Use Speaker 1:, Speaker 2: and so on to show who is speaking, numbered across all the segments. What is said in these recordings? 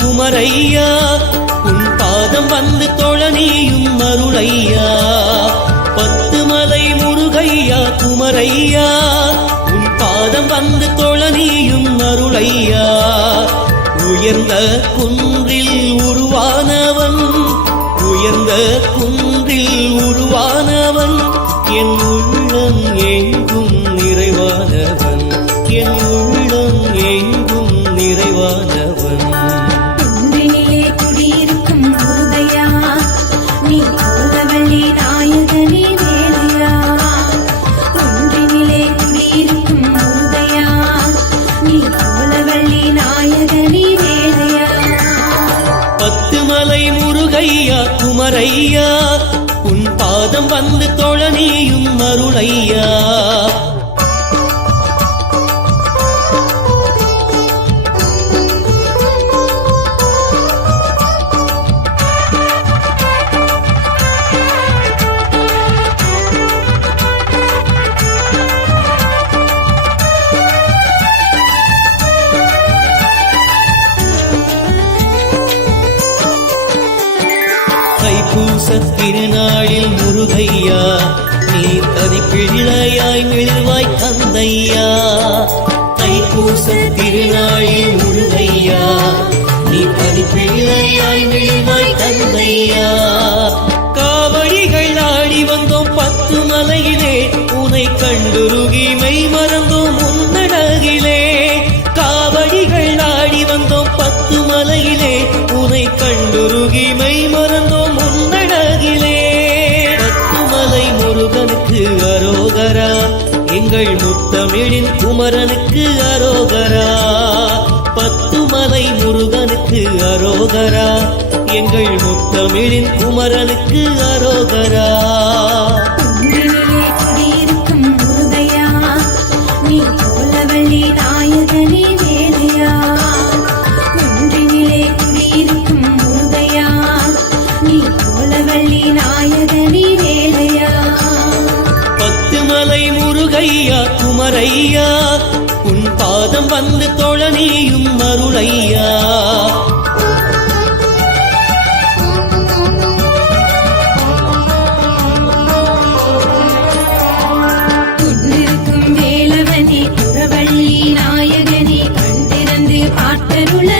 Speaker 1: குமரையா உன் பாதம் வந்து தொழனியும் அருளையா பத்து மலை முருகையா குமரையா உன் பாதம் வந்து தொழனியும் அருளையா உயர்ந்த குன்றில் உருவானவன் உயர்ந்த குன்றில் உருவானவன் என் உள்ளம் எங்கும் நிறைவானவன் என் ஐயா உன் பாதம் வந்து தொழ நீயும் அருளையா. முருகையா நீ தனி பிள்ளையாய் மிழ்வாய் தந்தையா? தைப்பூச திருநாளில் முருகையா? நீ தனி பிள்ளையாய் மிழ்வாய் தந்தையா? எங்கள் முத்தமிழின் குமரனுக்கு அரோகரா. பத்து மலை முருகனுக்கு அரோகரா. எங்கள் முத்தமிழின் குமரனுக்கு அரோகரா. பாதம் வந்து தொழனியும் அருளையா
Speaker 2: நாயகனே கண் திறந்து பார்த்தருள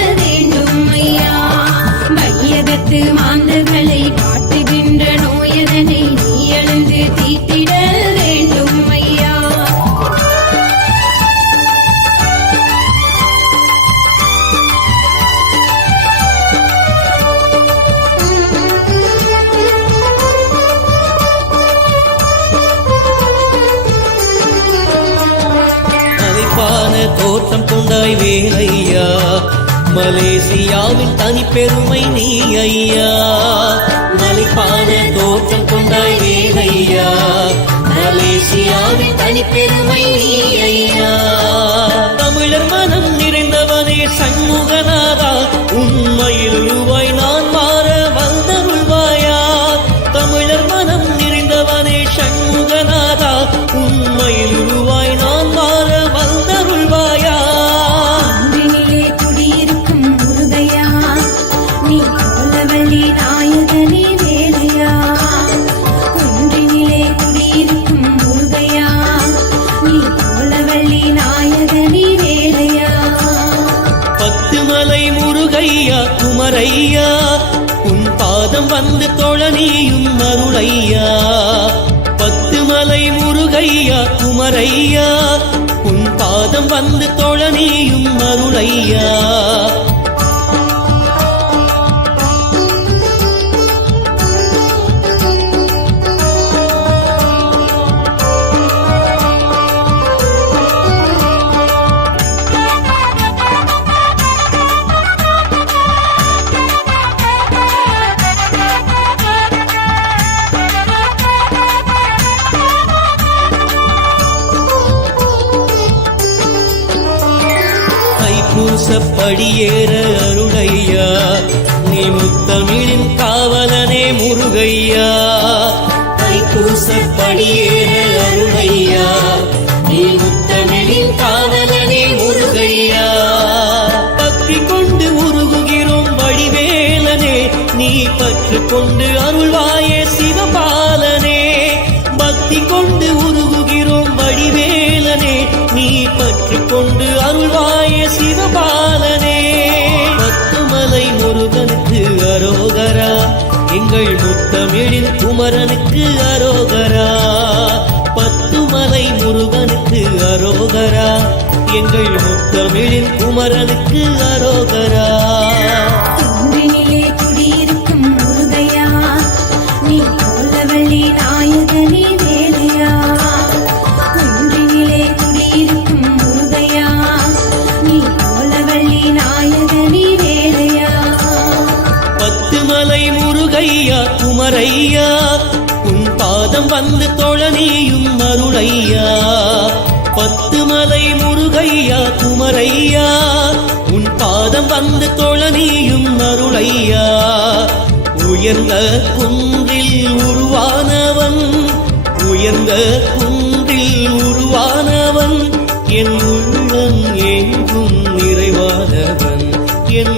Speaker 1: தோற்றம் கொண்டாய் வேலையா? மலேசியாவின் தனி பெருமை நீ ஐயா. மலைப்பான தோற்றம் கொண்டாய் வேலையா? மலேசியாவின் தனி பெருமை நீ ஐயா. தமிழர் மனம் நிறைந்தவனே
Speaker 2: சண்முகனார் முருகையா
Speaker 1: குமரையா உன் பாதம் வந்து தொழனியும் அருளையா. பத்து மலை முருகையா குமரையா உன் பாதம் வந்து தொழனியும் அருளையா. பாசப்படியேற அருளையா? நீ முத்தமிழின் காவலனே முருகையா? தைப்பூசப்படியேற அருளையா? நீ முத்தமிழின் காவலனே முருகையா? பக்தி கொண்டு உருகுகிறோம் வடிவேலனே நீ பற்று கொண்டு அருள்வாயே சிவ அரோகரா எங்கள் முத்தமிழில் குமரனுக்கு அரோகரா. பத்துமலை முருகனுக்கு அரோகரா எங்கள் முத்தமிழில் குமரனுக்கு அரோகரா.
Speaker 2: முருகையா
Speaker 1: குமரையா உன் பாதம் வந்து தொழனியும் அருளையா. பத்து மலை முருகையா குமரையா உன் பாதம் வந்து தொழனியும் அருளையா. உயர்ந்த குன்றில் உருவானவன் உயர்ந்த குன்றில் உருவானவன் என் உள்ளம் எங்கும் நிறைவானவன் என்